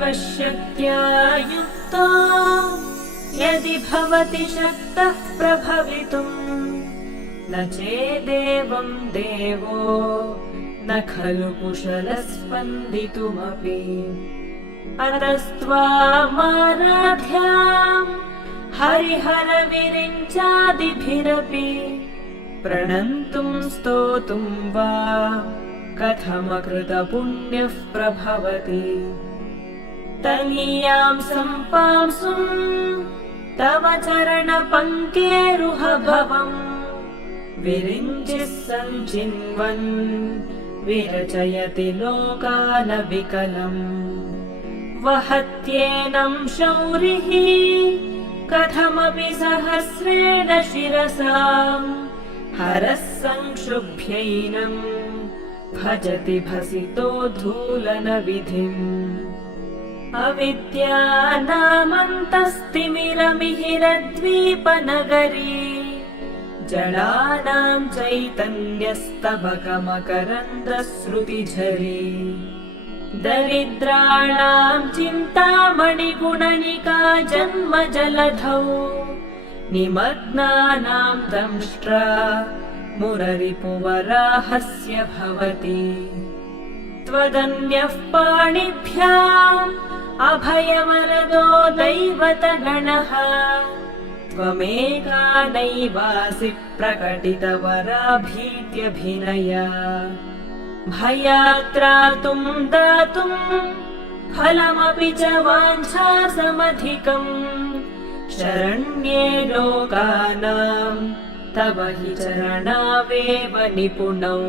शिवशक्त्या युक्तो यदि भवति शक्तः प्रभवितुम् न चेदेवं देवो न खलु कुशलः स्पन्दितुमपि अतस्त्वामाराध्याम् हरिहरविरिञ्चादिभिरपि प्रणन्तुं स्तोतुं वा कथमकृतपुण्यः प्रभवति तनीयां सम्पांसुं तव चरणपङ्केरुहभवम् विरिञ्चिः सञ्चिन्वन् विरचयति लोकानविकलम् वहत्येनं शौरिः कथमपि सहस्रेण शिरसाम् हरः संक्षुभ्यैनम् भजति भसितोद्धूलनविधिम् अविद्यानामन्तस्तिमिरमिहिरद्वीपनगरी जडानां चैतन्यस्तबकमकरन्दश्रुतिझरी दरिद्राणां चिन्तामणिगुणनिका जन्मजलधौ निमग्नानां दंष्ट्रा मुररिपुवराहस्य भवति त्वदन्यः पाणिभ्याम् अभयवरदो दैवतगणः त्वमेका नैवासि प्रकटितवराभीत्यभिनया भयात्रातुं दातुं फलमपि च वाञ्छासमधिकम् शरण्ये लोकानां तव हि चरणावेव निपुणौ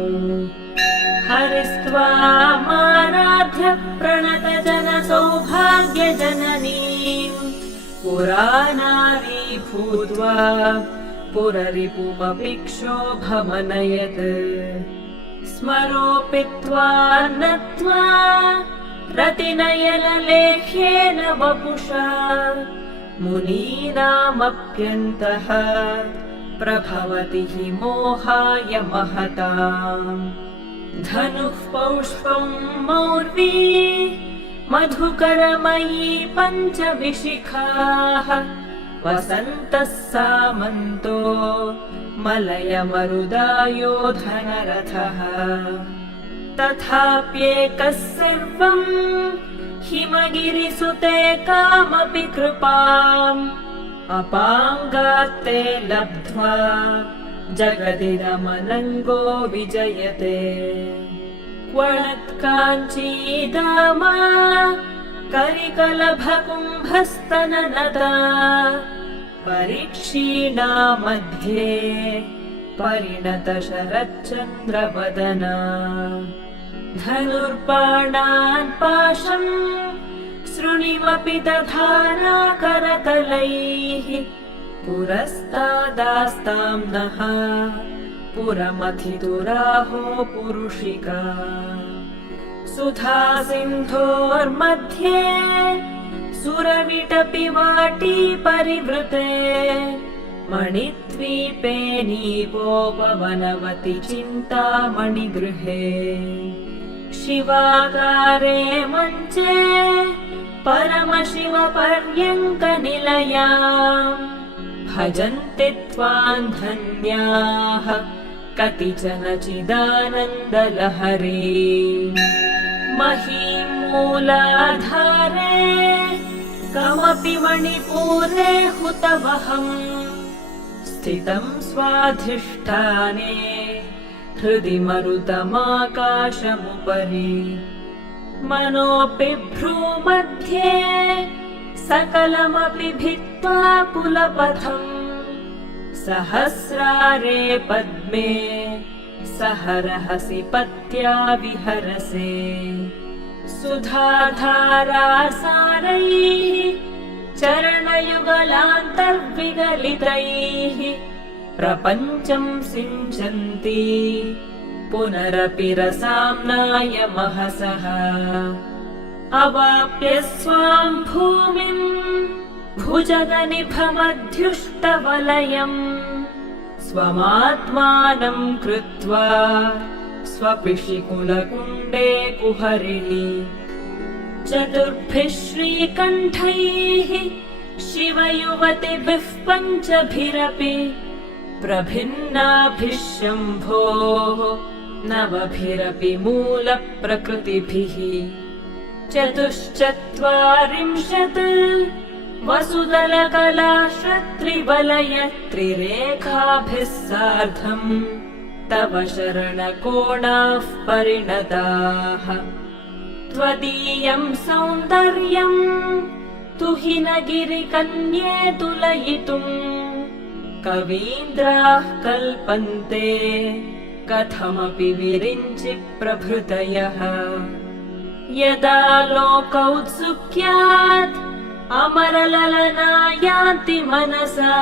हरिस्त्वामाराध्य प्रणतजनसौभाग्यजननीम् पुरानारी भूत्वा पुररिपुमपि क्षोभमनयत् स्मरोऽपि त्वा नत्वा रतिनयनलेख्येन वपुषा मुनीनामप्यन्तः प्रभवति हि मोहाय महताम् धनुः पौष्पं मौर्वी मधुकरमयी पञ्चविशिखाः वसन्तः सामन्तो मलयमरुदायो धनरथः तथाप्येकः सर्वम् हिमगिरिसुते कामपि कृपाम् अपाङ्गात्ते लब्ध्वा जगदिदमनङ्गो विजयते क्वणत्काञ्चीदामा करिकलभकुम्भस्तननता परीक्षीणा मध्ये परिणतशरच्चन्द्रवदना धनुर्बाणान् पाशम् शृणिमपि दधाना करतलैः पुरस्तादास्तां नः पुरमथितुराहो पुरुषिका सुधा सिन्धोर्मध्ये सुरविटपि वाटी परिवृते मणिद्वीपे नीपोपवनवति चिन्तामणिगृहे शिवाकारे मञ्चे परमशिवपर्यङ्कनिलयाम् भजन्ति त्वां धन्याः कतिचन चिदानन्दलहरी महीमूलाधारे कमपि मणिपूरे हुतवहम् स्थितं स्वाधिष्ठाने हृदि मरुतमाकाशमुपरि मनोऽपि भ्रूमध्ये सकलमपि भित्त्वा कुलपथम् सहस्रारे पद्मे सहरहसि पत्या विहरसे सुधाधारासारैः चरणयुगलान्तर्विगलितैः प्रपञ्चं सिञ्चन्ति पुनरपि रसाम्नाय महसः अवाप्य स्वां भूमिम् भुजगनिभमध्युष्टवलयम् स्वमात्मानं कृत्वा स्वपिशिकुलकुण्डे कुहरिणि चतुर्भिः श्रीकण्ठैः शिवयुवतिभिः पञ्चभिरपि प्रभिन्नाभिः शम्भोः नवभिरपि मूलप्रकृतिभिः चतुश्चत्वारिंशत् वसुदलकलाश्रत्रिवलयत्रिरेखाभिः सार्धम् तव शरणकोणाः परिणताः त्वदीयं सौन्दर्यं तुहिनगिरिकन्ये तुलयितुम् कवीन्द्राः कल्पन्ते कथमपि विरिञ्चि प्रभृतयः यदा लोकौत्सुक्यात् अमरललना यान्ति मनसा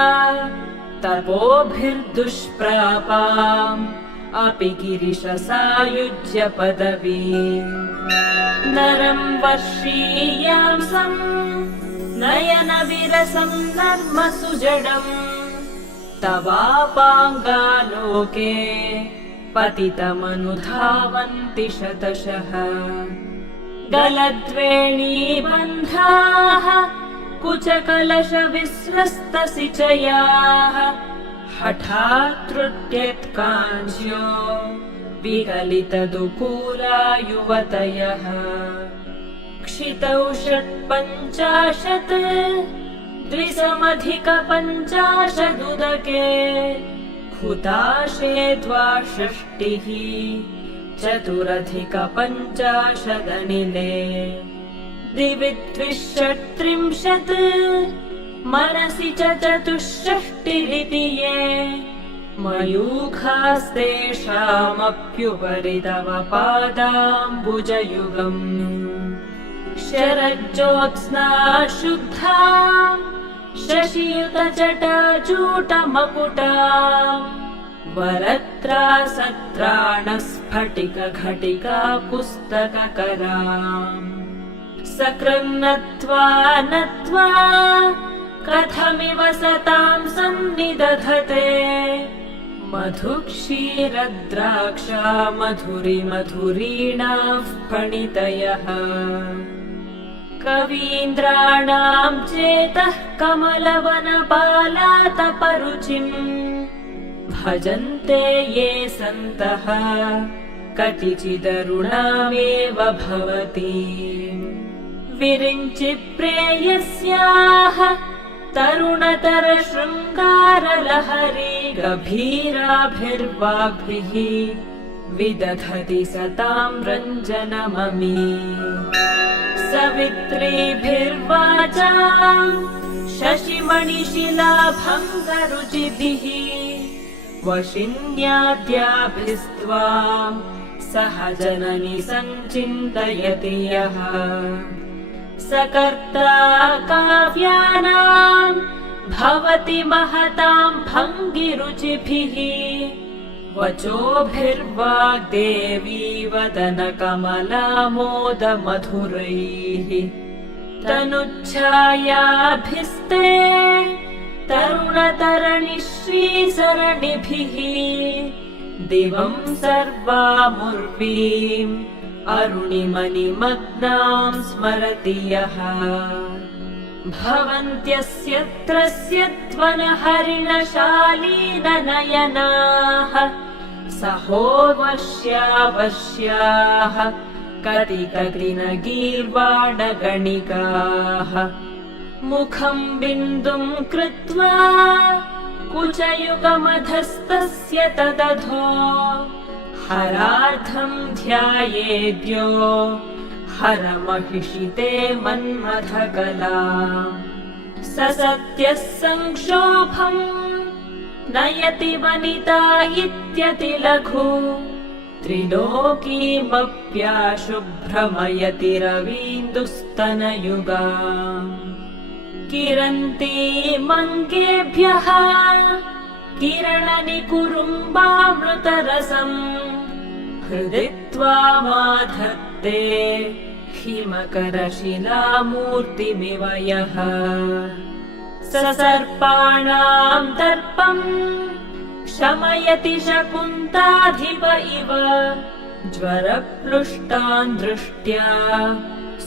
तपोभिर्दुष्प्रापाम् अपि गिरिशसायुज्य पदवीम् नरं वर्षीयांसं नयनविरसं नर्मसुजडम् तवापाङ्गालोके पतितमनुधावन्ति शतशः गलद्वेणीबन्धाः कुचकलशविस्रस्तसिचयाः हठात् त्रुट्यत्काञ्ज्यो विगलितदुकूला युवतयः क्षितौ 50 250 हुताशे 62 450 दिवि 30 मनसि च 64 ये मयूखास्तेषामप्युपरि तव पादाम्बुजयुगम् शरज्योत्स्ना शुद्धा शशियुतजटाजूटमकुटा वरत्रासत्राणस्फटिकघटिका पुस्तककराम् सकृन्नत्वा नत्वा कथमिव सतां सन्निदधते मधुक्षीरद्राक्षा मधुरीणाः फणितयः कवीन्द्राणां चेतः कमलवनपालातपरुचिम् भजन्ते ये सन्तः कतिचिदरुणामेव भवति विरिञ्चि प्रेयस्याः तरुणतरशृङ्गारलहरी गभीराभिर्वाग्भिः विदधति सतां रञ्जनममी सवित्रीभिर्वाचा शशिमणिशिलाभङ्गरुचिभिः वशिन्याद्याभिस्त्वां सह जननि सञ्चिन्तयति यः सकर्ता काव्यानां भवति महतां भङ्गिरुचिभिः वचोभिर्वाग्देवी वदनकमलामोदमधुरैः तनुच्छायाभिस्ते तरुणतरणिश्रीसरणिभिः दिवं सर्वामुर्वीम् अरुणिमनिमग्नां स्मरति यः भवन्त्यस्य त्रस्य त्वनहरिणशालीननयनाः सहोर्वश्यावश्याः कतिकतिनगीर्वाणगणिकाः मुखं बिन्दुं कृत्वा कुचयुगमधस्तस्य तदधो हरार्थं ध्यायेद्यो हरमहिषिते मन्मथकला ससत्यः संक्षोभम् नयति वनिता इत्यतिलघु त्रिलोकीमप्याशुभ्रमयति रवीन्दुस्तनयुगा किरन्तीमङ्गेभ्यः किरणनिकुरुम्बामृतरसम् हृदि त्वामाधत्ते हिमकरशिलामूर्तिमिव यः ससर्पाणां दर्पम् शमयति शकुन्ताधिप इव ज्वरप्लुष्टान् दृष्ट्या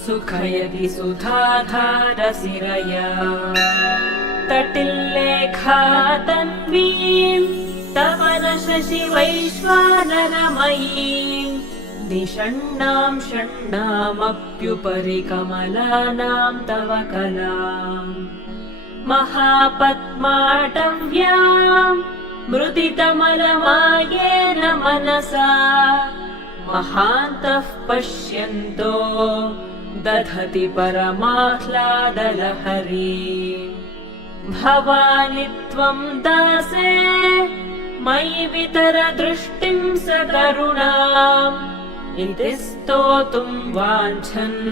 सुखयति सुधाधारसिरया तटिल्लेखा तन्वीं तव न शशिवैश्वानरमयीं निषण्णां षण्णामप्युपरि कमलानां तव कलाम् महापद्माटव्यां मृदितमलमायेन मनसा महान्तः पश्यन्तो दधति परमाह्लादलहरी भवानि त्वं दासे मयि वितर दृष्टिं सकरुणाम् इति स्तोतुं वाञ्छन्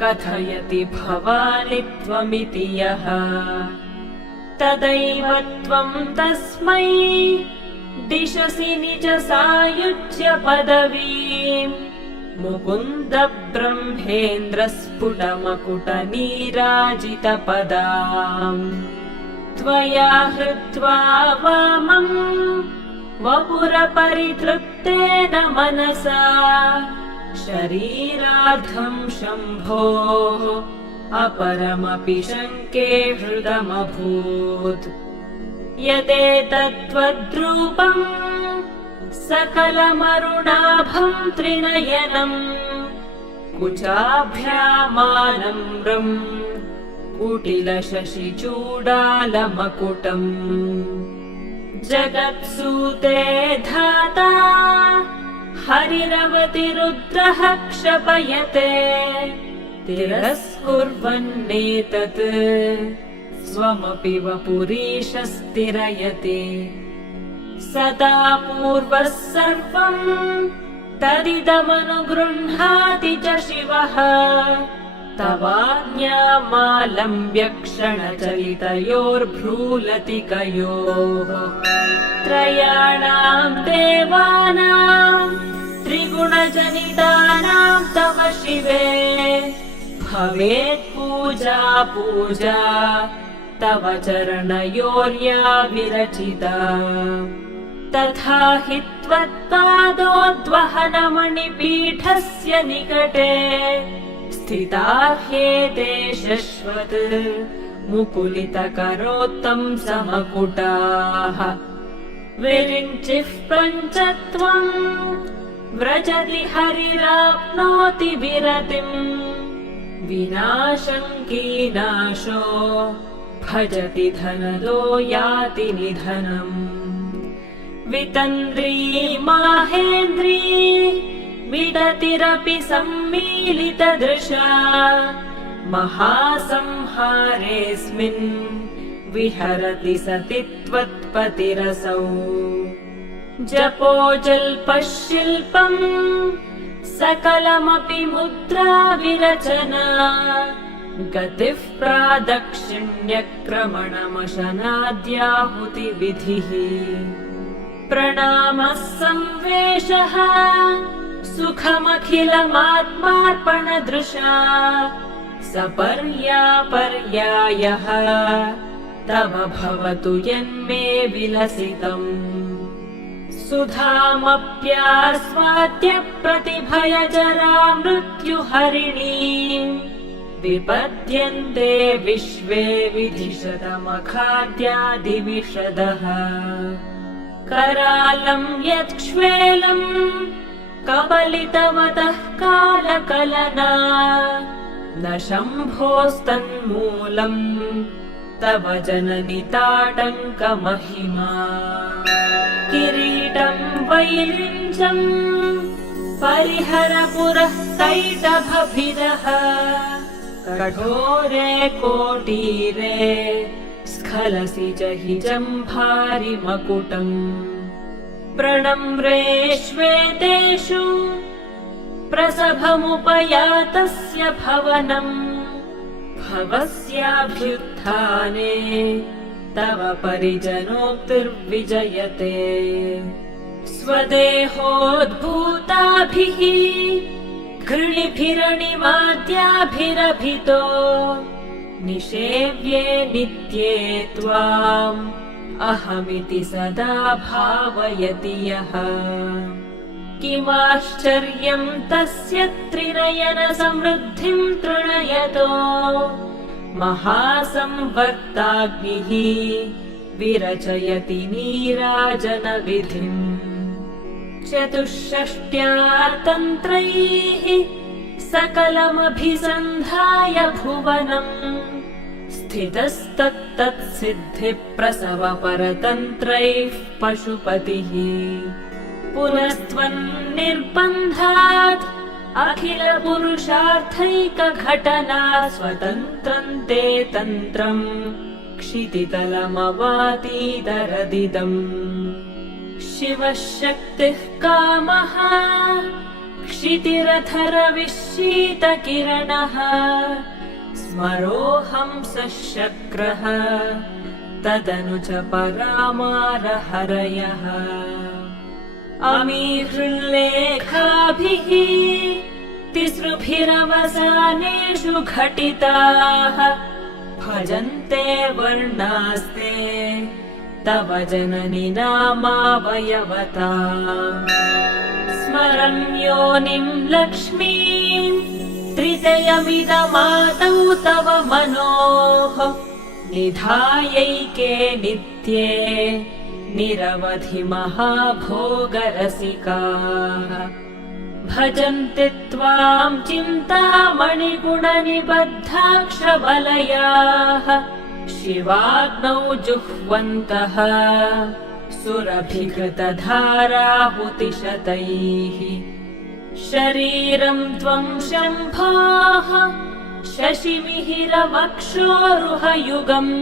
कथयति भवानि त्वमिति यः तदैव त्वं तस्मै दिशसि निज सायुज्य पदवीम् मुकुन्द ब्रह्मेन्द्र स्फुटमकुटनीराजितपदाम् त्वया हृत्वा वामम् वपुरपरितृप्तेन मनसा शरीरार्धं शम्भोः अपरमपि शङ्के हृदमभूत् यदेतत्त्वद्रूपम् सकलमरुणाभं त्रिनयनम् कुचाभ्यामानम्रम् कुटिलशशिचूडालमकुटम् जगत्सूते धाता हरिरवतिरुद्रः क्षपयते तिरस्कुर्वन्नेतत् स्वमपि वपुरीशस्तिरयति सदा पूर्वः सर्वम् तदिदमनुगृह्णाति च शिवः तवाज्ञामालम्ब्य क्षणचलितयोर्भ्रूलतिकयोः त्रयाणां देवानां त्रिगुणजनितानां तव शिवे भवेत् पूजा तव चरणयोर्या विरचिता तथा हि त्वत्पादोद्वहनमणिपीठस्य निकटे स्थिता ह्येते शश्वत् मुकुलितकरोत्तंसमकुटाः विरिञ्चिः पञ्चत्वम् व्रजति हरिराप्नोति विरतिम् विनाशङ्कीनाशो भजति धनदो याति निधनम् वितन्द्री माहेन्द्री विदतिरपि सम्मीलितदृशा महासंहारेऽस्मिन् विहरति सति त्वत्पतिरसौ जपो जल्पः शिल्पम् सकलमपि मुद्रा विरचना गतिः प्रादक्षिण्यक्रमणमशनाद्याहुतिविधिः प्रणामः संवेशः सुखमखिलमात्मार्पणदृशा सपर्यापर्यायः तव भवतु यन्मे विलसितम् सुधामप्यास्वाद्य प्रतिभयजरा मृत्युहरिणीम् विपद्यन्ते विश्वे विधिशतमखाद्यादिविशदः करालं यत्क्ष्वेलम् कबलितवतः कालकलना न शम्भोस्तन्मूलम् तव जननि ताटङ्कमहिमा किरीटम् वैरिञ्चम् परिहर पुरः कैटभभिदः कठोरे कोटीरे स्खलसि च हि जम्भारि मकुटम् प्रणम्रे श्वेतेषु प्रसभमुपयातस्य भवनम् भवस्याभ्युत्थाने तव परिजनोक्तिर्विजयते स्वदेहोद्भूताभिः घृणिभिरणिमाद्याभिरभितो निषेव्ये नित्ये त्वाम् अहमिति सदा भावयति यः किमाश्चर्यम् तस्य त्रिनयनसमृद्धिम् तृणयतो महासंवर्ताग्निः विरचयति नीराजनविधिम् चतुष्षष्ट्या तन्त्रैः सकलमभिसन्धाय भुवनम् स्थितस्तत्तत्सिद्धिप्रसवपरतन्त्रैः पशुपतिः पुनस्त्वन्निर्बन्धात् अखिलपुरुषार्थैकघटना स्वतन्त्रम् ते तन्त्रम् क्षितितलमवातीतरदिदम् शिवः शक्तिः कामः क्षितिरथरविशीतकिरणः स्मरोऽहंसः शक्रः तदनु च परामारहरयः अमीहृल्लेखाभिः तिसृभिरवसानेषु घटिताः भजन्ते वर्णास्ते तव जननि नामावयवता स्मरन् योनिम् लक्ष्मीम् त्रितयमिदमातौ तव मनोः निधायैके नित्ये निरवधि महाभोगरसिकाः भजन्ति त्वाम् चिन्तामणिगुणनिबद्धाक्षबलयाः शिवाग्नौ जुह्वन्तः सुरभिघृतधाराहुतिशतैः शरीरम् त्वम् शम्भोः शशिमिहिरवक्षोरुहयुगम्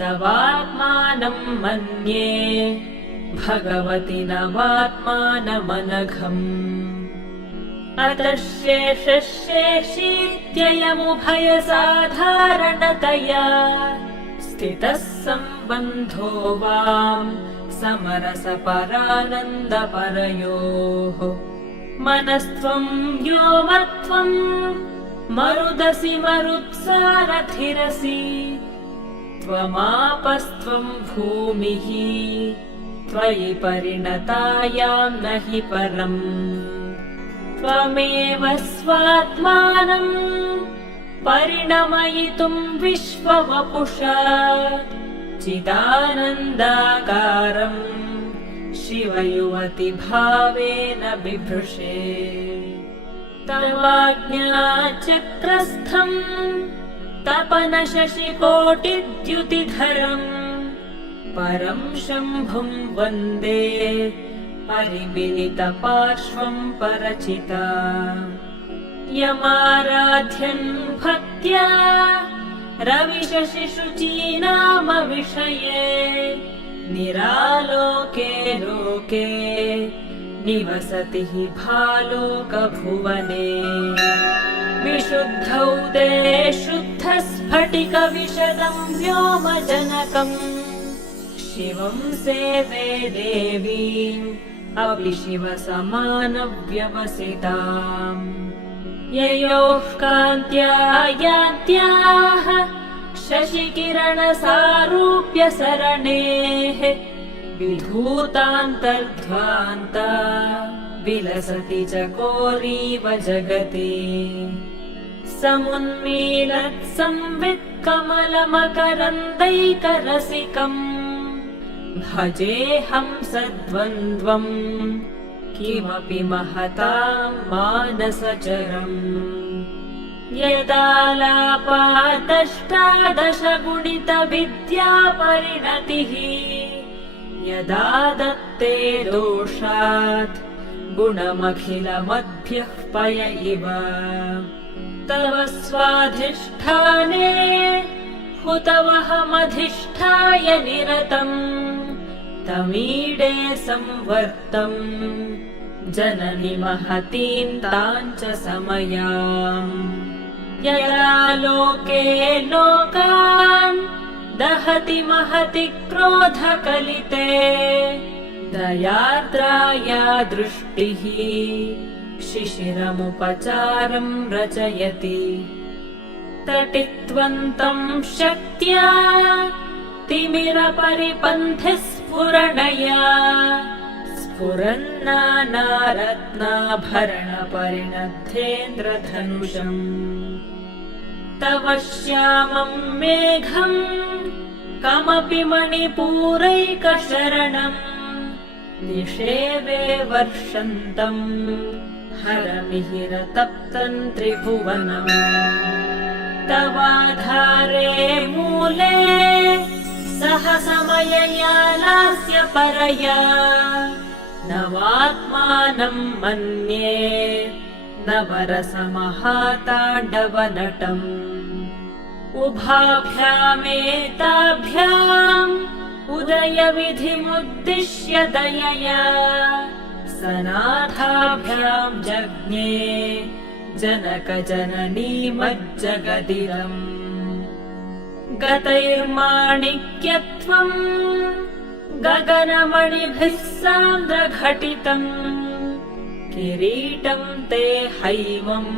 तवात्मानम् मन्ये भगवति नवात्मानमनघम् अतः शेषशेषीत्ययमुभयसाधारणतया स्थितः सम्बन्धो वाम् समरसपरानन्दपरयोः मनस्त्वम् व्योमत्वम् मरुदसि मरुत्सारथिरसि त्वमापस्त्वम् भूमिः त्वयि परिणतायाम् न हि परम् त्वमेव स्वात्मानम् परिणमयितुम् विश्ववपुषा चिदानन्दाकारम् शिवयुवति भावेन बिभृशे तवाज्ञाचक्रस्थम् तपनशशिकोटिद्युतिधरम् परम् शम्भुम् वन्दे परिमिलितपार्श्वम् परचिता यमाराध्यन् भक्त्या रविशशिशुचीनाम विषये निरालोके लोके निवसति हि भालोकभुवने विशुद्धौ ते शुद्धस्फटिकविशदम् व्योमजनकम् शिवम् सेवे देवीम् अपि शिवसमानव्यवसिताम् ययोः कान्त्या यात्याः शशिकिरणसारूप्यसरणेः विधूतान्तर्ध्वान्ता विलसति चकोरीव जगति समुन्मीलत्संवित्कमलमकरन्दैकरसिकम् भजेऽहं सद्वन्द्वम् किमपि महतां मानसचरम् यदालापादष्टादशगुणितविद्यापरिणतिः यदा दत्ते दोषात् गुणमखिलमद्भ्यः पय इव तव स्वाधिष्ठाने हुतवहमधिष्ठाय निरतम् तमीडे संवर्तम् जननि महतीं ताम् च समयाम् यदा लोके लोकान् दहति महति क्रोधकलिते दयार्द्राया दृष्टिः शिशिरमुपचारम् रचयति तटित्वन्तम् शक्त्या तिमिरपरिपन्थिः स्फुरणया स्फुरन्नानारत्नाभरणपरिणद्धेन्द्रधनुषम् तव श्यामं मेघं कमपि मणिपूरैकशरणम् निषेवे वर्षन्तम् हरमिहिरतप्तं त्रिभुवनम् तवाधारे मूले सहसमयया लास्य परया नवात्मानं मन्ये नवरसमहाताण्डवनटम् उभाभ्यामेताभ्याम् उदयविधिमुद्दिश्य दयया सनाथाभ्यां जज्ञे जनकजननीमज्जगदिरम् गतैर्माणिक्यत्वम् गगनमणिभिः सान्द्रघटितम् किरीटं ते हैमम्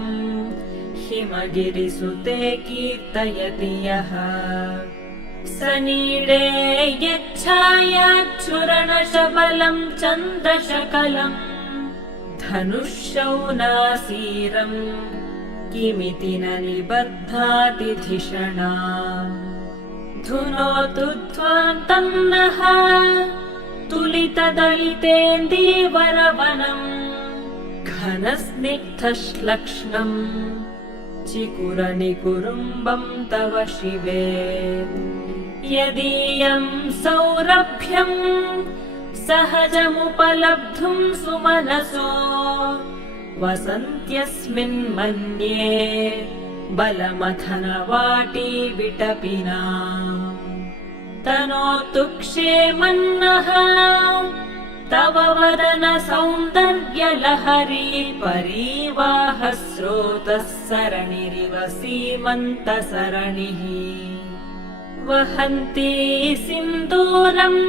हिमगिरिसुते कीर्तयति यः सनीडे यच्छायाच्छुरणशबलं चन्द्रशकलम् धनुःशौनासीरम् किमिति न निबध्नाति धिषणा धुनोतु ध्वान्तं नः तुलितदलितेन्दीवरवनम् घनस्निग्धश्लक्ष्णम् चिकुरनिकुरुम्बं तव शिवे यदीयं सौरभ्यम् सहजमुपलब्धुं सुमनसो वसन्त्यस्मिन् मन्ये बलमथनवाटी विटपिना तनोतु क्षेमन्नः तव वदन सौन्दर्यलहरी परीवाहस्रोतः सरणिरिव सीमन्तसरणिः वहन्ती सिन्दूरम्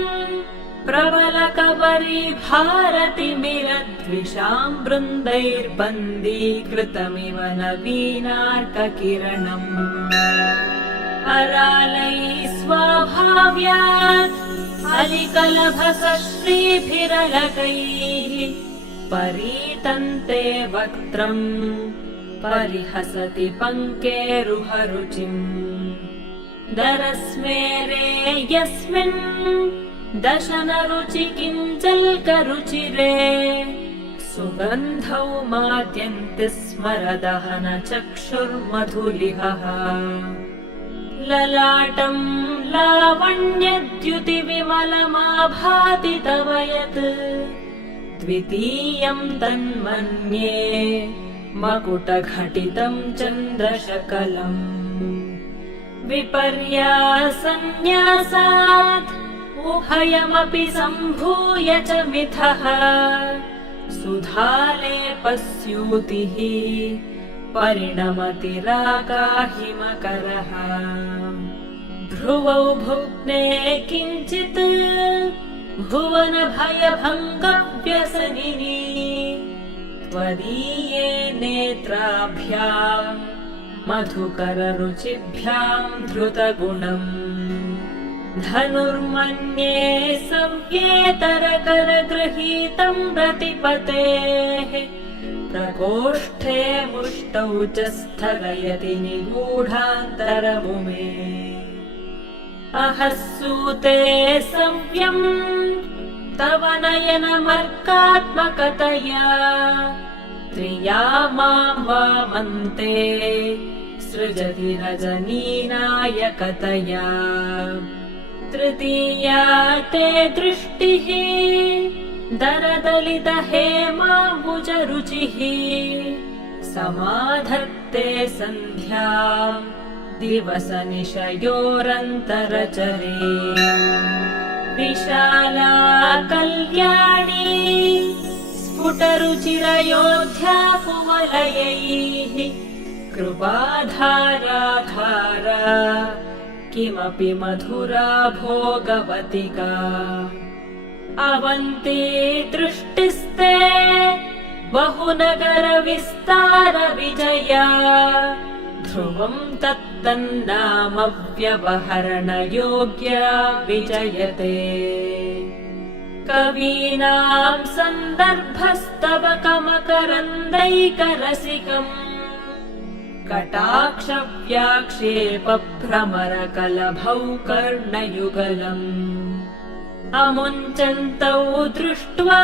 प्रबलकबरी भारतिमिरद्विषां बृन्दैर्बन्दीकृतमिव नवीनार्ककिरणम् अरालैः स्वाभाव्यात् अलिकलभसश्रीभिरलकैः परीतन्ते वक्त्रम् परिहसति पङ्केरुहरुचिम् दरस्मेरे यस्मिन् दशनरुचि किञ्चल्करुचिरे सुगन्धौ माद्यन्ति स्मरदहन चक्षुर्मधुलिहः ललाटं लावण्यद्युतिविमलमाभाति तव यत् द्वितीयं तन्मन्ये मकुटघटितं चन्द्रशकलम् विपर्यासन्न्यासात् उभयमपि सम्भूय च मिथः सुधालेपस्यूतिः परिणमति रागाहिमकरः ध्रुवौ भुग्ने किञ्चित् भुवनभयभङ्गव्यसनिनी त्वदीये नेत्राभ्याम् मधुकररुचिभ्यां धृतगुणम् धनुर्मन्ये सव्येतरकरगृहीतं रतिपतेः प्रकोष्ठे मुष्टौ च स्थगयति निगूढान्तरमुमे अहस्सूते सव्यम् तव नयनमर्कात्मकतया त्रिया मां वामन्ते सृजति रजनीनायकतया तृतीया ते दृष्टिः दरदलितहेमाम्बुजरुचिः समाधत्ते सन्ध्यां दिवसनिशयोरन्तरचरे विशाला कल्याणी स्फुटरुचिरयोध्या कुवलयैः कृपाधाराधारा किमपि मधुरा भोगवतिका अवन्ती दृष्टिस्ते बहुनगरविस्तारविजया ध्रुवं तत्तन्नामव्यवहरणयोग्या विजयते कवीनां सन्दर्भस्तबकमकरन्दैकरसिकम् कटाक्षव्याक्षेपभ्रमरकलभौ कर्णयुगलम् अमुञ्चन्तौ दृष्ट्वा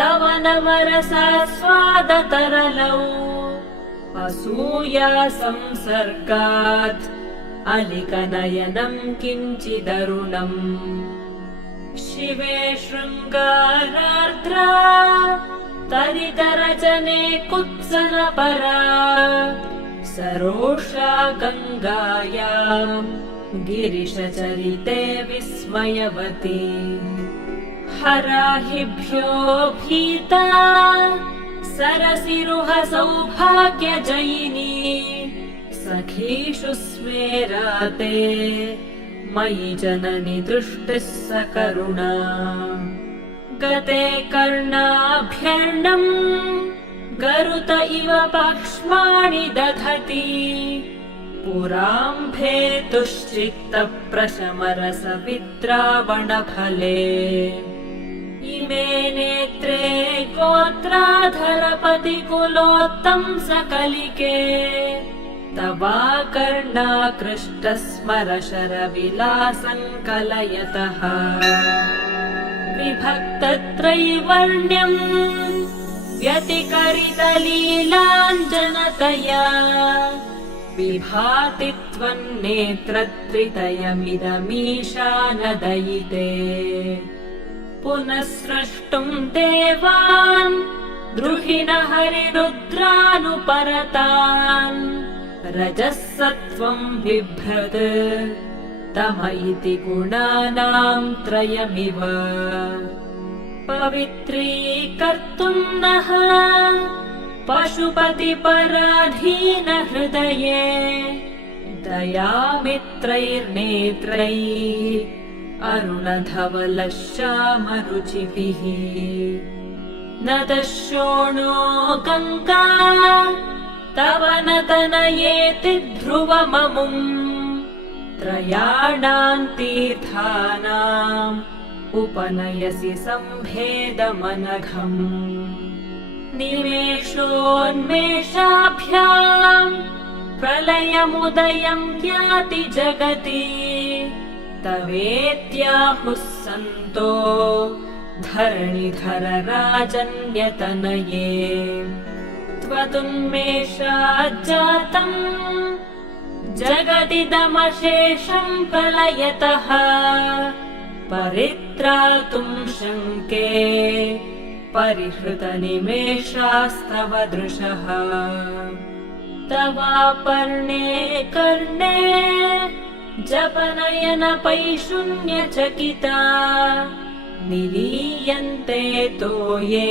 तव नवरसास्वादतरलौ असूया संसर्गात् अलिकनयनम् किञ्चिदरुणम् शिवे शृङ्गारार्द्रा तरितरचने कुत्सनपरा सरोषा गङ्गायाम् गिरिशचरिते विस्मयवती हराहिभ्यो भीता सरसिरुह सौभाग्यजयिनी सखीषु स्मेराते मयि जननि दृष्टिः सकरुणा गते कर्णाभ्यर्णम् गरुत इव पाक्ष्माणि दधति पुराम्भेतुश्चित्तप्रशमरसविद्रावणफले इमे नेत्रे गोत्राधरपतिकुलोत्तं सकलिके तवाकर्णाकृष्टस्मरशरविलासं कलयतः विभक्तत्रैवर्ण्यम् व्यतिकरितलीलाञ्जनतया विभाति त्वन्नेत्रत्रितयमिदमीशानदयिते पुनः स्रष्टुम् देवान् द्रुहिण हरिरुद्रानुपरतान् रजः सत्त्वम् बिभ्रत् तम इति गुणानाम् त्रयमिव पवित्रीकर्तुम् नः पशुपतिपराधीन हृदये दयामित्रैर्नेत्रैः अरुणधवलश्यामरुचिभिः न दशोणो गङ्गा तव न तनयेति ध्रुवममुम् त्रयाणाम् तीर्थानाम् उपनयसि सम्भेदमनघम् निमेषोन्मेषाभ्याम् प्रलयमुदयम् याति जगति तवेत्याहुः सन्तो धरणिधर राजन्यतनये त्वदुन्मेषाज्जातम् जगदिदमशेषम् प्रलयतः परित्रातुम् शङ्के परिहृतनिमेषास्तव दृशः तवापर्णे कर्णे जपनयनपैशून्यचकिता निलीयन्ते तोये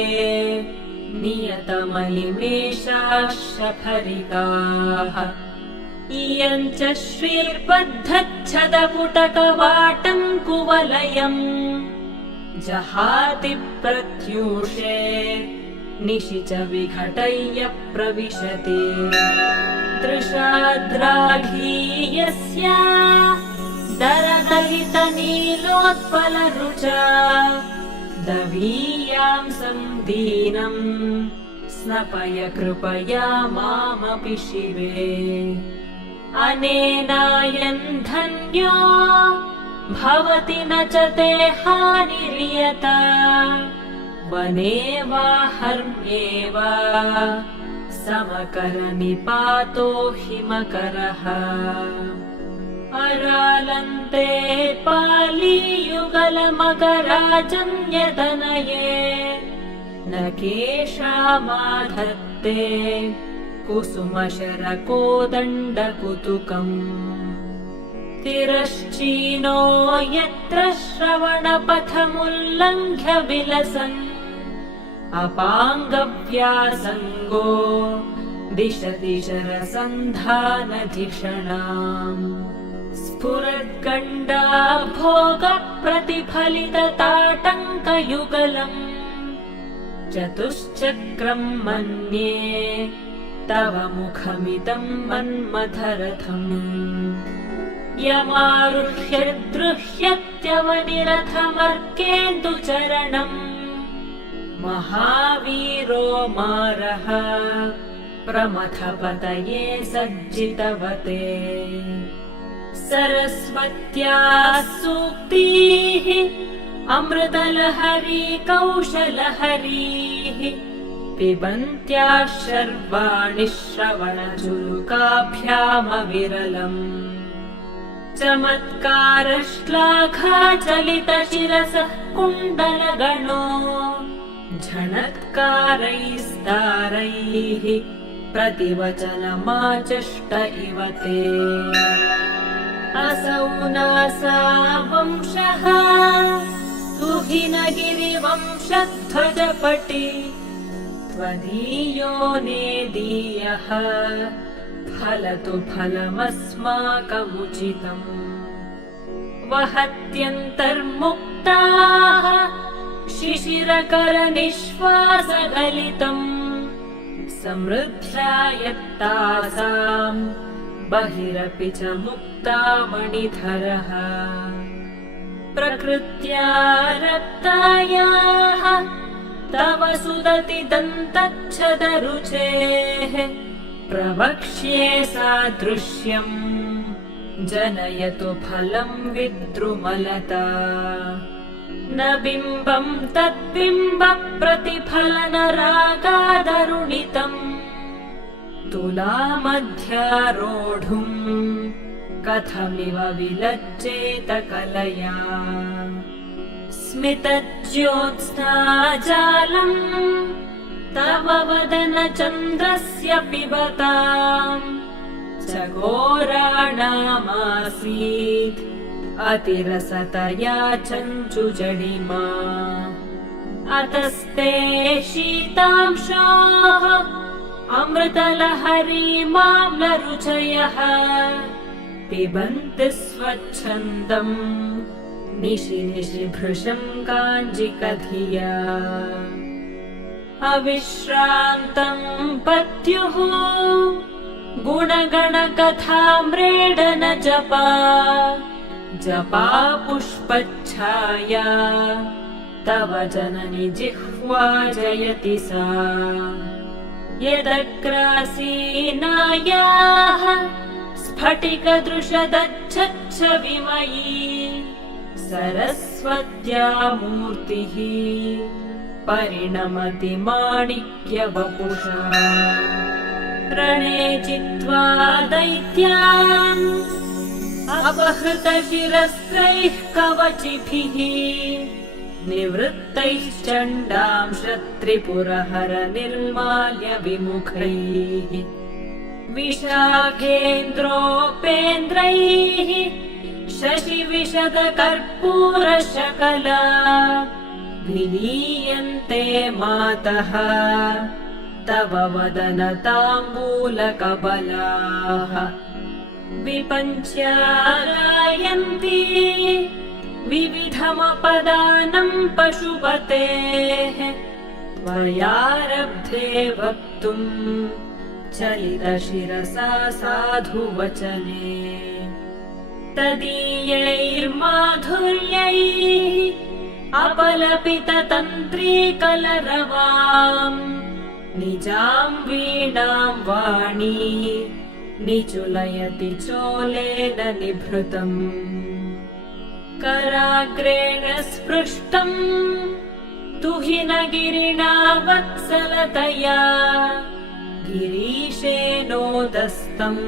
नियतमनिमेषाश्रफरिकाः इयम् च श्रीर्बद्धच्छदपुटकवाटम् कुवलयम् जहाति प्रत्यूषे निशि च विघटय्य प्रविशति दृशाद्राघीयस्य दरदलितनीलोत्पलरुचा दवीयां सन्दीनम् स्नपय कृपया मामपि शिवे अनेनायन् धन्यो भवति न च ते हानिर्यता वने वा हर्म्ये वा समकरनिपातो हिमकरः अरालन्ते पालीयुगलमकराजन्यतनये न केशामाधत्ते कुसुमशरकोदण्डकुतुकम् तिरश्चीनो यत्र श्रवणपथमुल्लङ्घ्य विलसन् अपाङ्गव्यासङ्गो दिशति शरसन्धानधिषणाम् स्फुरद्गण्डा भोगप्रतिफलितताटङ्कयुगलम् चतुश्चक्रम् मन्ये तव मुखमिदम् मन्मथरथम् यमारुह्यद्रुह्यत्यवनिरथमर्केन्दुचरणम् महावीरो मारः प्रमथपतये सज्जितवते सरस्वत्याः सूक्तिः अमृतलहरी कौशलहरीः पिबन्त्याः शर्वाणि श्रवणचुरुकाभ्यामविरलम् चमत्कारश्लाघाचलितशिरसः कुण्डलगणो झणत्कारैस्तारैः प्रतिवचनमाचष्ट इव ते असौ नासा वंशः तुहिनगिरिवंशध्वजपटी त्वदीयो नेदीयः फलतु फलमस्माकमुचितम् वहत्यन्तर्मुक्ताः शिशिरकरनिःश्वासगलितम् समृद्ध्या यत्तासाम् बहिरपि च मुक्तामणिधरः प्रकृत्या रक्तायाः तव सुदति दन्तच्छदरुचेः प्रवक्ष्ये सादृश्यम् जनयतु फलम् विद्रुमलता न बिम्बम् तद्बिम्ब प्रतिफलनरागादरुणितम् तुलामध्यारोढुम् कथमिव विलज्जेत कलया स्मितज्योत्स्नाजालम् तव वदनचन्द्रस्य पिबताम् चकोराणामासीत् अतिरसतया चञ्चुजडिमा अतस्ते शीतांशाः अमृतलहरीमाम्लरुचयः पिबन्ति स्वच्छन्दम् निशि निशि भृशम् काञ्जिकधिया अविश्रान्तम् पत्युः गुणगणकथाम्रेडन जपा जपा पुष्पच्छाया तव जननि जिह्वा जयति सा यदग्रासीनायाः स्फटिकदृशदच्छच्छविमयी सरस्वत्या मूर्तिः परिणमति माणिक्यवपुषा रणे चित्वा दैत्यान् अपहृतशिरस्त्रैः कवचिभिः निवृत्तैश्चण्डांश त्रिपुरहर निर्माल्य विमुखैः विशाखेन्द्रोपेन्द्रैः शशिविशदकर्पूरशकला विलीयन्ते मातः तव वदनताम्बूलकबलाः विपञ्च्यागायन्ति विविधमपदानम् पशुपतेः त्वयारब्धे वक्तुम् चलितशिरसा साधुवचने तदीयैर्माधुर्यैः अपलपिततन्त्रीकलरवाम् निजाम् वीणाम् वाणी निचुलयति चोलेन निभृतम् कराग्रेण स्पृष्टम् तुहिनगिरिणा वत्सलतया गिरीशेनोदस्तम्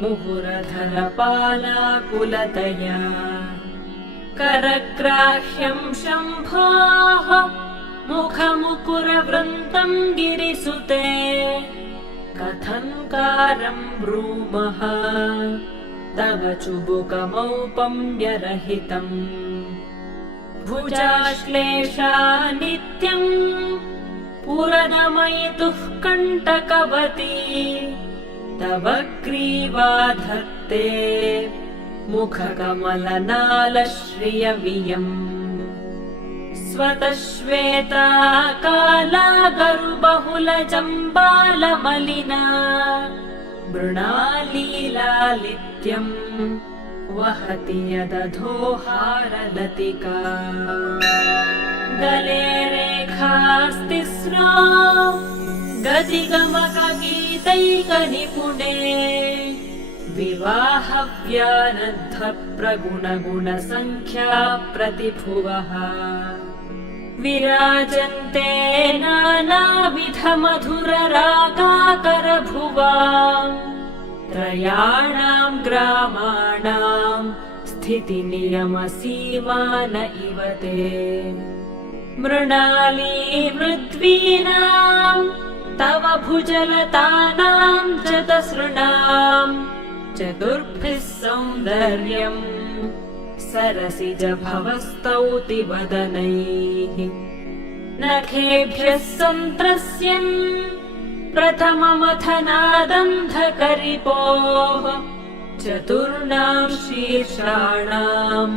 मुहुरधरपालाकुलतया करग्राह्यम् शम्भोः मुखमुकुरवृन्तम् गिरिसुते कथङ्कारम् ब्रूमः तव चुबुकमौपम्यरहितम् भुजाश्लेषा नित्यम् पुरनमयितुः कण्टकवती तव ग्रीवा धत्ते मुखकमलनालश्रियवियम् स्वतः श्वेता काला गरुबहुलजम्बालमलिना मृणालीलालित्यं वहति यदधोहारलतिका गले रेखास्तिस्रो गतिगमकगीतैकनिपुणे विवाहव्यानद्धप्रगुणगुणसङ्ख्या प्रतिभुवः विराजन्ते नानाविधमधुररागाकरभुवा त्रयाणां ग्रामाणां स्थितिनियमसीमान इव ते मृणालीमृद्वीनां तव भुजलतानां चतसृणां चतुर्भिः सौन्दर्यम् सरसिजभवस्तौति वदनैः नखेभ्यः सन्त्रस्यन् प्रथममथनादन्धकरिपोः चतुर्णां शीर्षाणां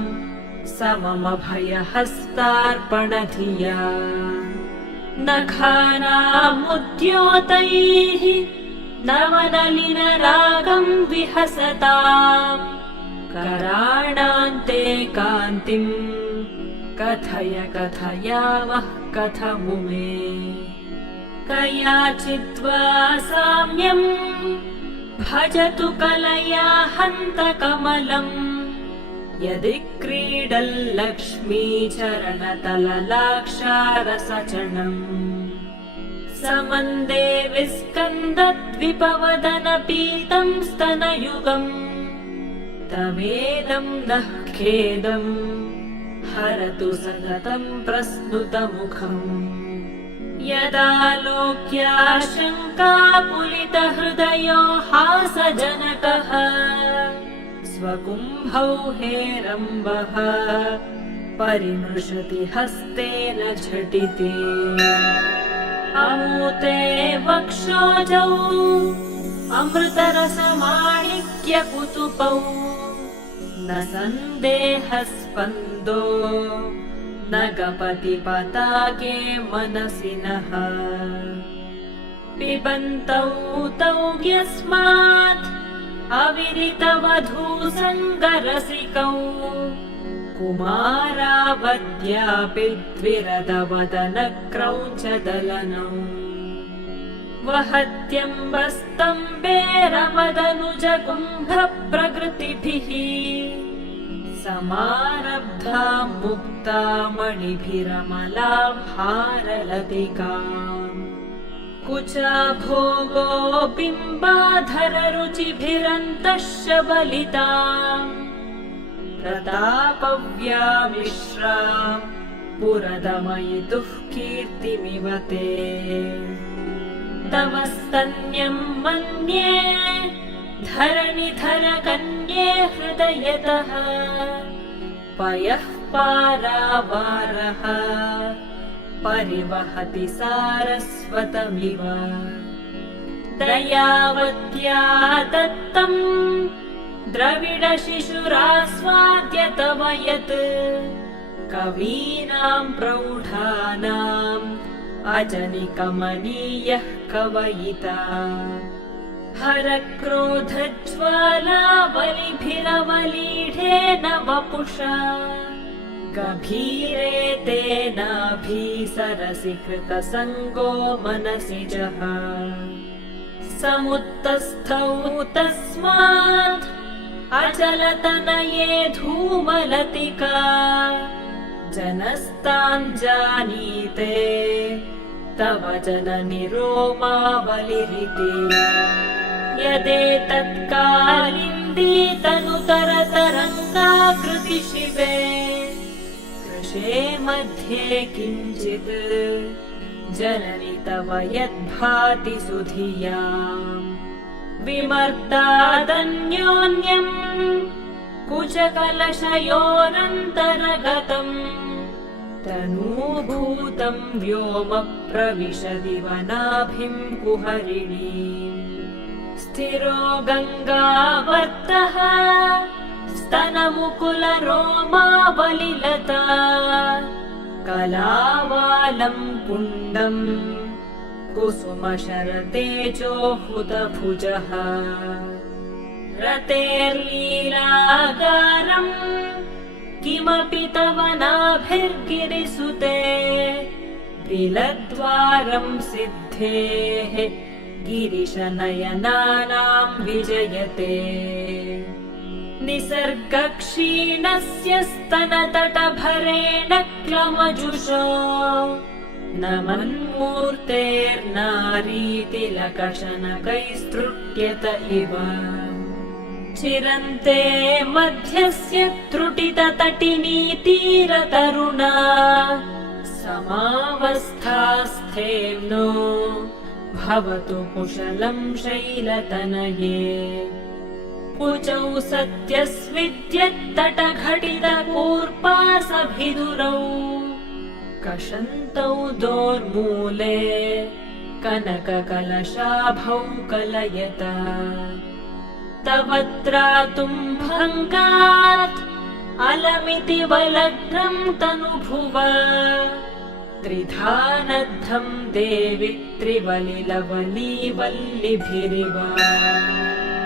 सममभयहस्तार्पणधिया नखानामुद्योतैः नवनलिनरागं विहसताम् कराणान्ते कान्तिं कथय कथयावः कथमुमे कयाचिद्वा साम्यं भजतु कलया हन्तकमलम् यदि क्रीडल्लक्ष्मीचरणतललाक्षारसचणम् समन्दे विस्कन्दद्विपवदनपीतं स्तनयुगम् तवेदं नः खेदं हरतु सततं प्रस्नुतमुखम् यदालोक्याशङ्काकुलितहृदयो हासजनकः स्वकुम्भौ हेरम्बः परिमृशति हस्तेन झटिते अमूते वक्षोजौ अमृतरसमाणिक्यकुतुपौ न सन्देहस्पन्दो न गपतिपताके मनसि नः पिबन्तौ तौ यस्मात् अविरितवधूसङ्गरसिकौ कुमारावद्यापि द्विरदवदनक्रौञ्चदलनौ वहत्यम्बस्तम्बेरमदनुजकुम्भप्रकृतिभिः समारब्धा मुक्ता मणिभिरमलाभारलतिकाम् कुचा भोगो बिम्बाधररुचिभिरन्तः शबलिताम् प्रतापव्यामिश्राम् पुरदमयितुः कीर्तिमिव ते तव स्तन्यं मन्ये धरणिधरकन्ये हृदयतः पयः पारावारः परिवहति सारस्वतमिव दयावत्या दत्तम् द्रविडशिशुरास्वाद्य तव यत् कवीनां प्रौढानाम् अजनिकमनीयः कवयिता हरक्रोधज्वालाबलिभिरवलीढेन वपुषा गभीरे तेनाभिसरसि कृतसङ्गो मनसि जः समुत्तस्थौ तस्मात् अचलतनये धूमलतिका जनस्तान् जानीते तव जननि रोमावलिरिति यदेतत्कालिन्दीतनुतरतरङ्गाकृतिशिवे कृशे मध्ये किञ्चित् जननि तव यद्भाति सुधियाम् विमर्तादन्योन्यम् कुचकलशयोरन्तरगतम् तनूभूतं व्योम प्रविशदि वनाभिं कुहरिणीम् स्थिरो गङ्गावर्तः स्तनमुकुलरोमावलिलता कलावालं पुण्डम् कुसुमशरतेजोहुतभुजः रतेर्लीलागारम् किमपि तव नाभिर्गिरिसुते बिलद्वारं सिद्धेः गिरिशनयनानां विजयते निसर्गक्षीणस्य स्तनतटभरेण क्लमजुषो नमन्मूर्तेर्नारीतिलकशनकैस्तृट्यत इव चिरन्ते मध्यस्य त्रुटिततटिनीतीरतरुणा समावस्थास्थेम्नो भवतु कुशलं शैलतनये कुचौ सत्यस्विद्यत्तटघटितकूर्पासभिदुरौ कषन्तौ दोर्मूले कनककलशाभौ कलयत तव त्रातुं भङ्गात् अलमिति वलग्नं तनुभुव त्रिधानद्धं देवि त्रिवलिलवलीवल्लिभिरिव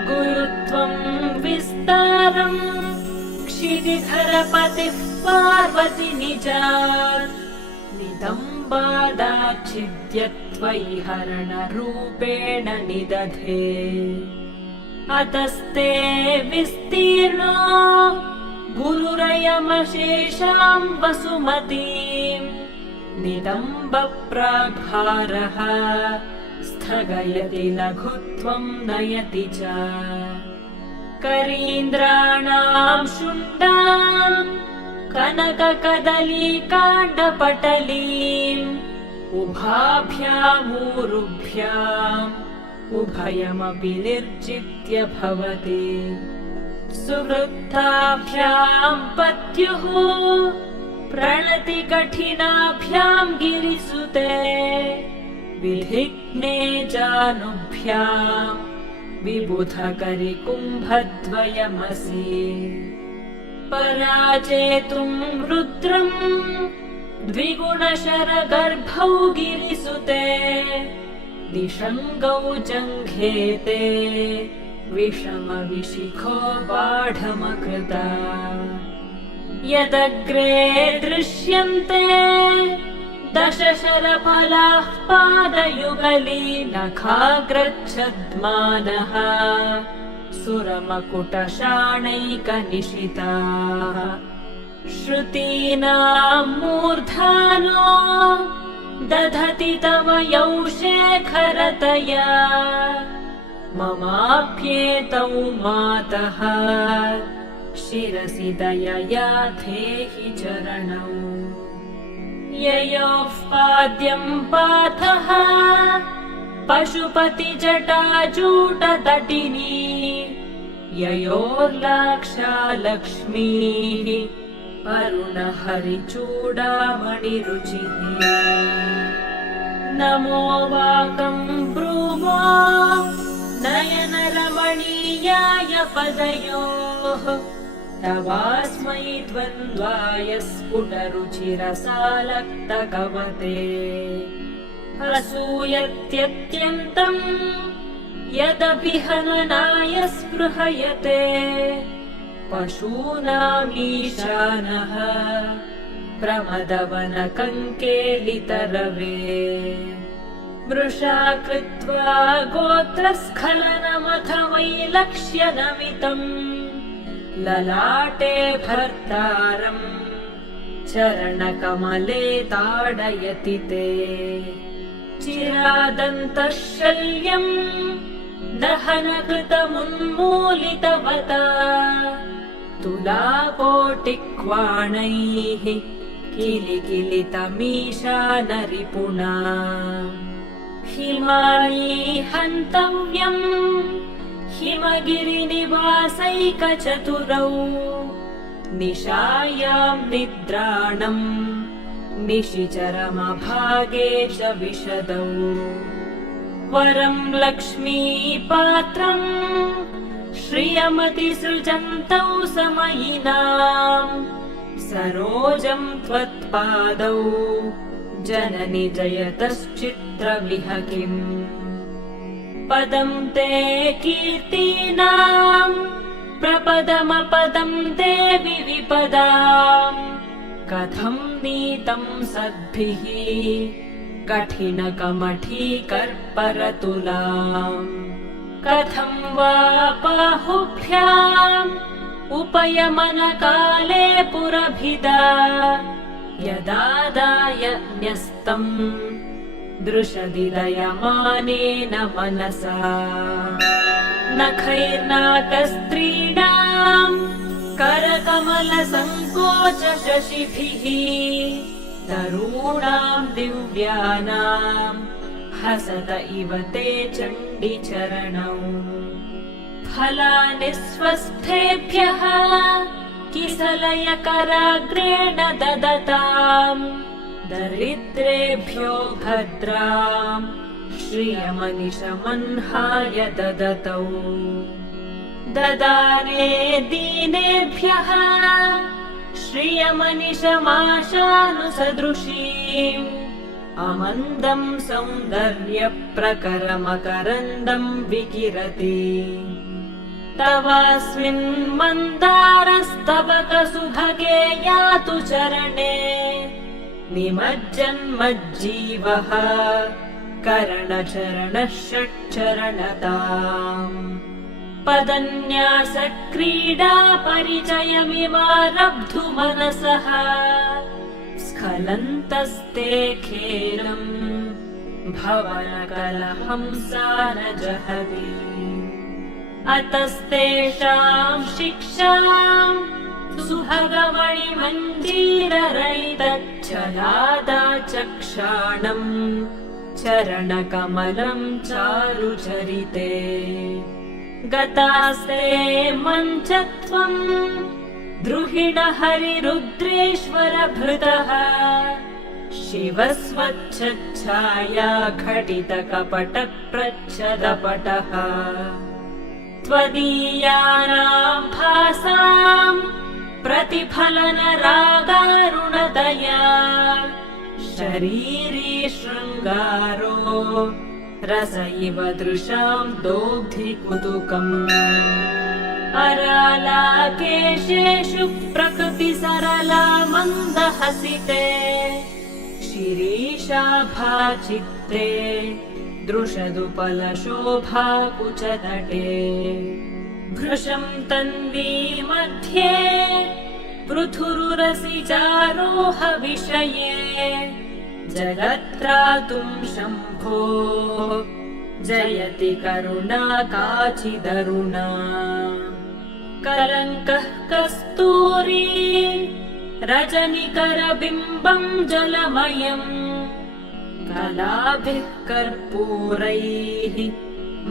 गुरुत्वं विस्तारं क्षितिधरपतिः पार्वती निजात् नितम्बादाच्छिद्य त्वयि हरणरूपेण निदधे अतस्ते विस्तीर्णो गुरुरयमशेषां वसुमतीं नितम्बप्राग्भारः स्थगयति लघुत्वं नयति च करीन्द्राणां शुण्डां कनककदलीकाण्डपटलीम् उभाभ्यामूरुभ्याम् उभयमपि निर्जित्य भवति सुवृत्ताभ्यां पत्युः प्रणति कठिनाभ्यां गिरिसुते विधिघ्ने जानुभ्यां विबुधकरिकुम्भद्वयमसि पराजेतुं रुद्रम् द्विगुणशरगर्भौ गिरिसुते निषङ्गौ जङ्घेते विषमविशिखो बाढमकृता यदग्रे दृश्यन्ते दशशरफलाः पादयुगली नखाग्रच्छद्मानः सुरमकुटशाणैकनिशिताः श्रुतीनां मूर्धानो दधति तव यौशेखरतया ममाप्येतौ मातः शिरसि दयया धेहि चरणौ ययोः पाद्यं पाथः पशुपतिजटाजूटतटिनी ययोर्लाक्षा लक्ष्मीः अरुणहरिचूडामणिरुचिः नमो वाकं ब्रूमो नयनरमणीयाय पदयोः तवास्मै द्वन्द्वाय स्फुटरुचिरसालक्तकवते असूयत्यत्यन्तं यदभिहननाय स्पृहयते पशूनामीशानः प्रमदवनकङ्केलितरवे मृषा कृत्वा गोत्रस्खलनमथ वैलक्ष्यनमितम् ललाटे भर्तारम् चरणकमले ताडयति ते चिरादन्तः शल्यम् दहनकृतमुन्मूलितवता तुलाकोटिक्वाणैः किलिकिलितमीशानरिपुणा हिमानी हन्तव्यम् हिमगिरिनिवासैकचतुरौ निशायां निद्राणम् निशिचरमभागे च विशदौ वरं लक्ष्मीपात्रम् श्रियमतिसृजन्तौ समयिनाम् सरोजं त्वत्पादौ जननि जयतश्चित्रमिह किम् पदं ते कीर्तीनाम् प्रपदमपदं देवि विपदाम् कथं नीतं सद्भिः कठिनकमठीकर्परतुलाम् कथं वा बाहुभ्याम् उपयमनकाले पुरभिदा यदादाय न्यस्तम् दृशदिदयमानेन मनसा नखैर्नाकस्त्रीणाम् करकमलसङ्कोचशशिभिः तरूणाम् दिव्यानाम् हसत इव ते चण्डिचरणौ फलानि स्वस्थेभ्यः किसलयकराग्रेण ददताम् दरिद्रेभ्यो भद्राम् श्रियमनिशमह्नाय ददतौ ददाने दीनेभ्यः श्रियमनिशमाशानुसदृशीम् अमन्दं सौन्दर्यप्रकरमकरन्दं विकिरति तवास्मिन् मन्दारस्तबकसुभगे यातु चरणे निमज्जन्मज्जीवः करणचरणः षट्चरणताम् पदन्यासक्रीडा परिचयमिवारब्धु मनसः स्खलन्तस्ते खेलम् भवनकलहंसारजहति अतस्तेषाम् शिक्षाम् सुभगमणिमञ्जीररैतच्छलादाचक्षाणम् चरणकमलम् चारुचरिते गतास्ते मञ्चत्वम् द्रुहिण हरिरुद्रेश्वरभृतः शिवस्वच्छच्छाया घटितकपटप्रच्छदपटः त्वदीयानाम् भासाम् प्रतिफलनरागारुणतया शरीरे शृङ्गारो रस इव दृशाम् दोग्धिकुतुकम् अरालाकेशेषु प्रकृतिसरला मन्दहसिते शिरीशाभाचित्ते दृशदुपलशोभाकुचतटे भृशं तन्वी मध्ये पृथुरुरसिजारोह विषये जगत्रातुं शम्भो जयति करुणा काचिदरुणा कलङ्कः कस्तूरी रजनिकरबिम्बं जलमयम् कलाभिः कर्पूरैः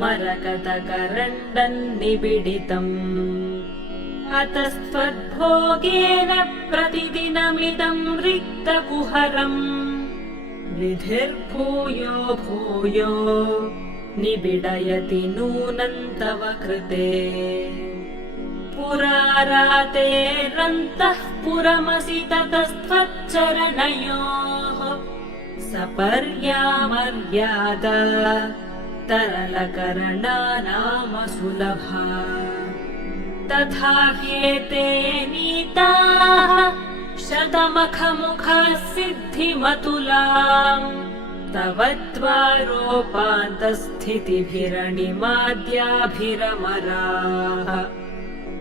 मरकतकरण्डन्निबिडितम् अतस्त्वद्भोगेन प्रतिदिनमिदं रिक्तकुहरम् विधिर्भूयो भूयो निबिडयति नूनं तव कृते पुरारातेरन्तः पुरमसि ततस्त्वच्चरणयोः सपर्यामर्यादा तरलकरणा नाम सुलभा तथा ह्येते नीताः शतमखमुखाः सिद्धिमतुलाम् तव द्वारोपान्तस्थितिभिरणिमाद्याभिरमराः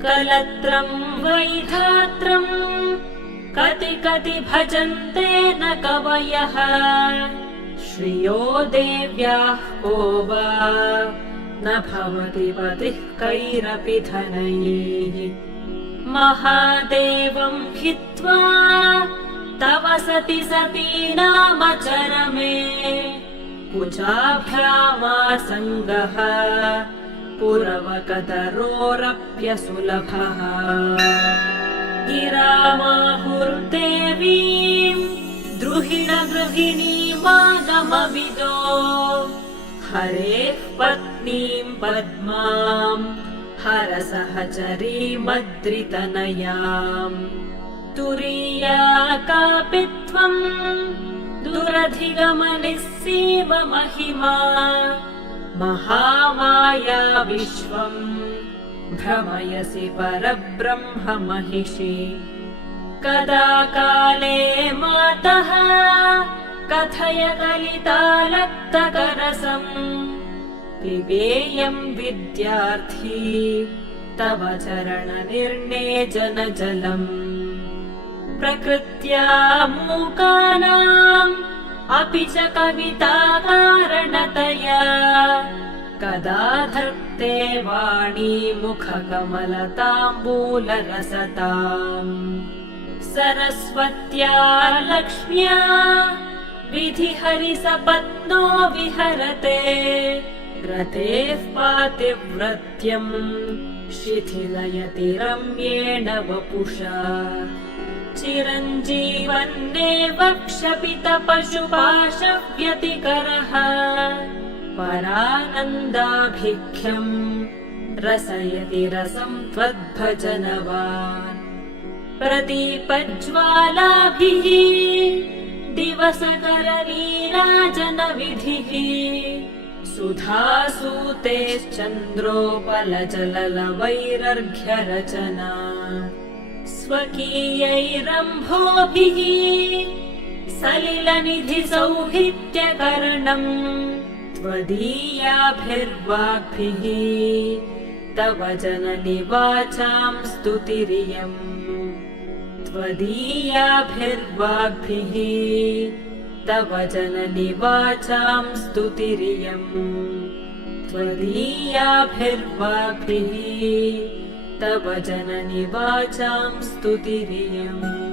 कलत्रम् वैधात्रम् कति कति भजन्ते न कवयः श्रियो देव्याः को वा न भवति पतिः कैरपि धनैः महादेवम् हित्वा तव सति सती नाम चरमे कुचाभ्यामासङ्गः पुरवकतरोरप्यसुलभः गिरामाहुर्देवीम् द्रुहिणगृहिणीमानमविदो हरेः पत्नीम् पद्माम् हरसहचरीमद्रितनयाम् तुरीया कापि त्वम् दुरधिगमनिस्सीम महिमा महामाया विश्वम् भ्रमयसि परब्रह्म महिषी कदा काले मातः कथय कलितालक्तकरसम् पिबेयम् विद्यार्थी तव चरणनिर्णेजनजलम् प्रकृत्या मूकानाम् अपि च कविताकारणतया कदा धत्ते वाणी मुखकमलताम्बूलरसताम् सरस्वत्या लक्ष्म्या विधिहरिसपत्नो विहरते रतेः पातिव्रत्यम् शिथिलयति रम्येण वपुषा चिरञ्जीवन्नेव क्षपितपशुपाशव्यतिकरः परानन्दाभिख्यम् रसयति रसं त्वद्भजनवान् प्रदीपज्वालाभिः दिवसकरनीराजनविधिः सुधासूतेश्चन्द्रोपलजललवैरर्घ्यरचना स्वकीयैरम्भोभिः सलिलनिधिसौहित्यकरणम् त्वदीयाभिर्वाग्भिः तव जननि वाचाम् स्तुतिरियम् त्वदीयाभिर्वाग्भिः तव जननि वाचाम् स्तुतिरियम् त्वदीयाभिर्वाग्भिः तव जननि वाचाम् स्तुतिरियम्।